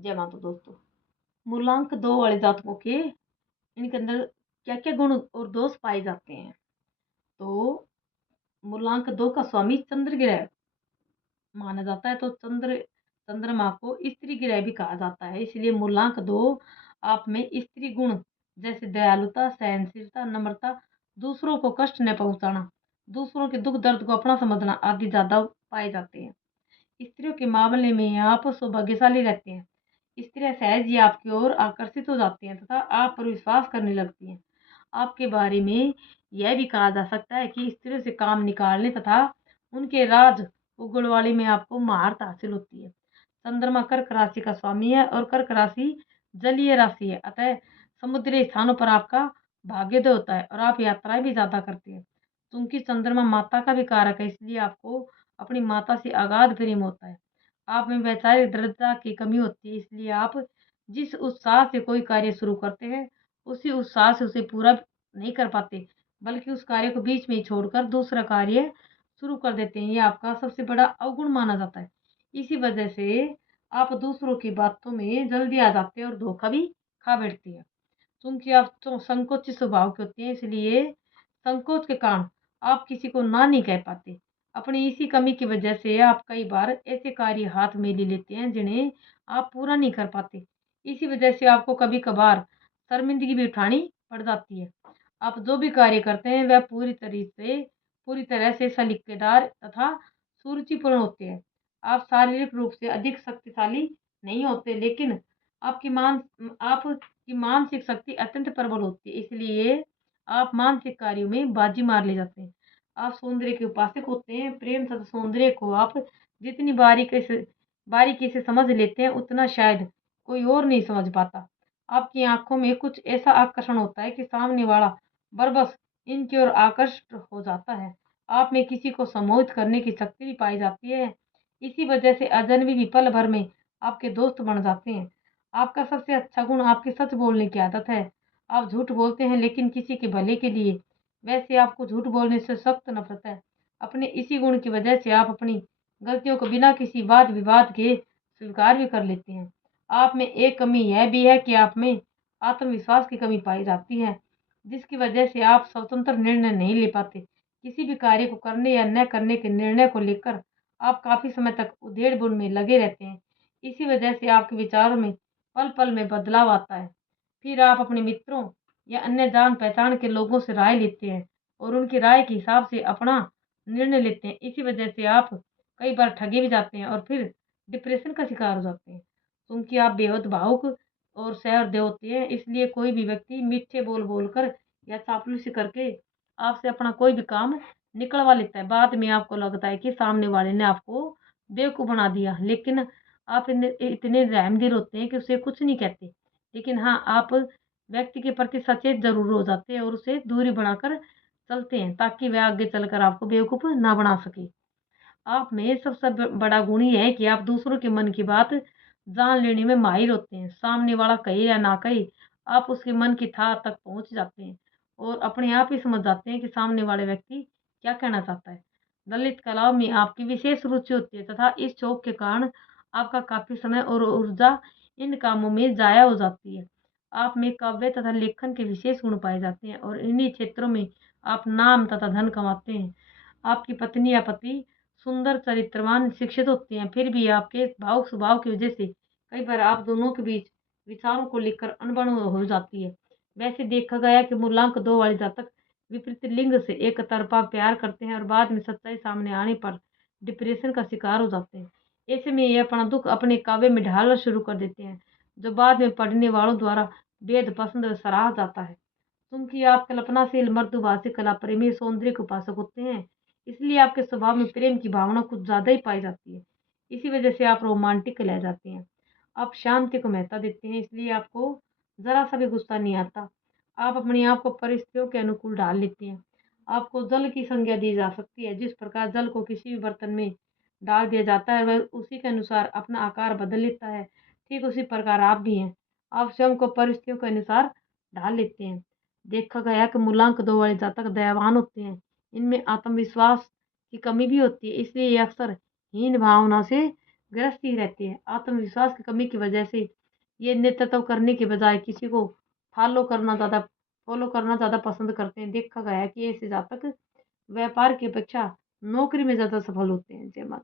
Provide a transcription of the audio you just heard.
जय माता दोस्तों। मूलांक 2 वाले जातकों के इनके अंदर क्या-क्या गुण और दोष पाए जाते हैं? तो मूलांक 2 का स्वामी चंद्र ग्रह माना जाता है, तो चंद्रमा को स्त्री ग्रह भी कहा जाता है। इसलिए मूलांक 2 आप में स्त्री गुण जैसे दयालुता, सहनशीलता, नम्रता, दूसरों को कष्ट न पहुँचाना, दूसरों के दुःख दर्द को अपना समझना आदि ज़्यादा पाए जाते हैं। स्त्रियों के मामले में आप सौभाग्यशाली रहते हैं। स्त्रियाँ सहज ही आपकी ओर आकर्षित हो जाती हैं तथा आप पर विश्वास करने लगती हैं। आपके बारे में यह भी कहा जा सकता है कि स्त्रियों से काम निकालने तथा उनके राज उगलवाने में आपको महारत हासिल होती है। चंद्रमा कर्क राशि का स्वामी है और कर्क राशि जलीय राशि है, अतः समुद्री स्थानों पर आपका भाग्योदय होता है और आप यात्राएं भी ज्यादा करते हैं। क्योंकि चंद्रमा माता का भी कारक है, इसलिए आपको अपनी माता से अगाध प्रेम होता है। आप में वैचारिक दृढ़ता की कमी होती है, इसलिए आप जिस उत्साह से कोई कार्य शुरू करते हैं उसी उत्साह से उसे पूरा नहीं कर पाते, बल्कि उस कार्य को बीच में ही छोड़कर दूसरा कार्य शुरू कर देते हैं। ये आपका सबसे बड़ा अवगुण माना जाता है। इसी वजह से आप दूसरों की बातों में जल्दी आ जाते हैं और धोखा भी खा बैठती है। क्योंकि आप तो संकोची स्वभाव के होते हैं, इसलिए संकोच के कारण आप किसी को ना नहीं कह पाते। अपनी इसी कमी की वजह से आप कई बार ऐसे कार्य हाथ में ले लेते हैं जिन्हें आप पूरा नहीं कर पाते। इसी वजह से आपको कभी कभार शर्मिंदगी भी उठानी पड़ जाती है। आप जो भी कार्य करते हैं वह पूरी तरह से सलीकेदार तथा सुरुचिपूर्ण होते हैं। आप शारीरिक रूप से अधिक शक्तिशाली नहीं होते, लेकिन आपकी मानसिक शक्ति अत्यंत प्रबल होती है, इसलिए आप मानसिक कार्यों में बाजी मार ले जाते हैं। आप सौंदर्य के उपासक होते हैं। प्रेम तथा सौंदर्य को आप जितनी बारीकी से समझ लेते हैं, उतना शायद कोई और नहीं समझ पाता। आपकी आंखों में कुछ ऐसा आकर्षण होता है कि सामने वाला बरबस इनकी ओर आकर्षित हो जाता है। आप में किसी को सम्मोहित करने की शक्ति भी पाई जाती है। इसी वजह से अजनबी भी पल भर में आपके दोस्त बन जाते हैं। आपका सबसे अच्छा गुण आपकी सच बोलने की आदत है। आप झूठ बोलते हैं, लेकिन किसी के भले के लिए। वैसे आपको झूठ बोलने से सख्त नफरत है। अपने इसी गुण की वजह से आप अपनी गलतियों को बिना किसी वाद विवाद के स्वीकार भी कर लेते हैं। आप में एक कमी यह भी है कि आप में आत्मविश्वास की कमी पाई जाती है, जिसकी वजह से आप स्वतंत्र निर्णय नहीं ले पाते। किसी भी कार्य को करने या न करने के निर्णय को लेकर आप काफी समय तक उधेड़-बुन में लगे रहते हैं। इसी वजह से आपके विचारों में पल-पल में बदलाव आता है। फिर आप अपने मित्रों या अन्य जान-पहचान के लोगों से राय लेते हैं और उनकी राय के हिसाब से अपना निर्णय लेते हैं। इसी वजह से आप कई बार ठगे भी जाते हैं और फिर डिप्रेशन का शिकार हो जाते हैं। क्योंकि आप बेहद भावुक और सहृदय होते हैं, इसलिए कोई भी व्यक्ति मीठे बोल बोलकर या चापलूसी करके आपसे अपना कोई भी काम निकलवा लेता है। बाद में आपको लगता है कि सामने वाले ने आपको बेवकूफ़ बना दिया, लेकिन आप इतने रहमदिल होते हैं कि उसे कुछ नहीं कहते। लेकिन हाँ, आप व्यक्ति के प्रति सचेत ज़रूर हो जाते हैं और उसे दूरी बनाकर चलते हैं, ताकि वह आगे चलकर आपको बेवकूफ़ ना बना सके। आप में सबसे बड़ा गुण ये है कि आप दूसरों के मन की बात जान लेने में माहिर होते हैं। सामने वाला कहे या ना कहे, आप उसके मन की थाह तक पहुँच जाते हैं और अपने आप ही समझ जाते हैं कि सामने वाले व्यक्ति क्या कहना चाहता है। ललित कलाओं में आपकी विशेष रुचि होती है तथा इस शौक के कारण आपका काफ़ी समय और ऊर्जा इन कामों में ज़ाया हो जाती है। आप में काव्य तथा लेखन के विशेष गुण पाए जाते हैं और इन्हीं क्षेत्रों में आप नाम तथा धन कमाते हैं। आपकी पत्नी या पति सुंदर, चरित्रवान, शिक्षित होते हैं, फिर भी आपके भावुक स्वभाव की वजह से कई बार आप दोनों के बीच विचारों को लेकर अनबन हो जाती है। वैसे देखा गया कि मूलांक 2 वाले जातक विपरीत लिंग से एक तरफ़ा प्यार करते हैं और बाद में सच्चाई सामने आने पर डिप्रेशन का शिकार हो जाते हैं। ऐसे में ये अपना दुःख अपने काव्य में ढालना शुरू कर देते हैं, जो बाद में पढ़ने वालों द्वारा बेहद पसंद और सराहा जाता है। क्योंकि आप कल्पनाशील, मृदुभाषी, कला प्रेमी, सौंदर्य के उपासक होते हैं, इसलिए आपके स्वभाव में प्रेम की भावना कुछ ज़्यादा ही पाई जाती है। इसी वजह से आप रोमांटिक कहलाए जाते हैं। आप शांति को महत्व देते हैं, इसलिए आपको ज़रा-सा भी गुस्सा नहीं आता। आप अपने आप को परिस्थितियों के अनुकूल ढाल लेते हैं। आपको जल की संज्ञा दी जा सकती है। जिस प्रकार जल को किसी भी बर्तन में डाल दिया जाता है, वह उसी के अनुसार अपना आकार बदल लेता है। ठीक उसी प्रकार आप भी हैं। आप स्वयं को परिस्थितियों के अनुसार ढाल लेते हैं। देखा गया कि मूलांक 2 वाले जातक दयावान होते हैं। इनमें आत्मविश्वास की कमी भी होती है, इसलिए ये अक्सर हीन भावना से ग्रस्त ही रहते हैं। आत्मविश्वास की कमी की वजह से ये नेतृत्व करने के बजाय किसी को फॉलो करना ज़्यादा पसंद करते हैं। देखा गया है कि ऐसे जातक व्यापार की अपेक्षा नौकरी में ज़्यादा सफल होते हैं। जय माता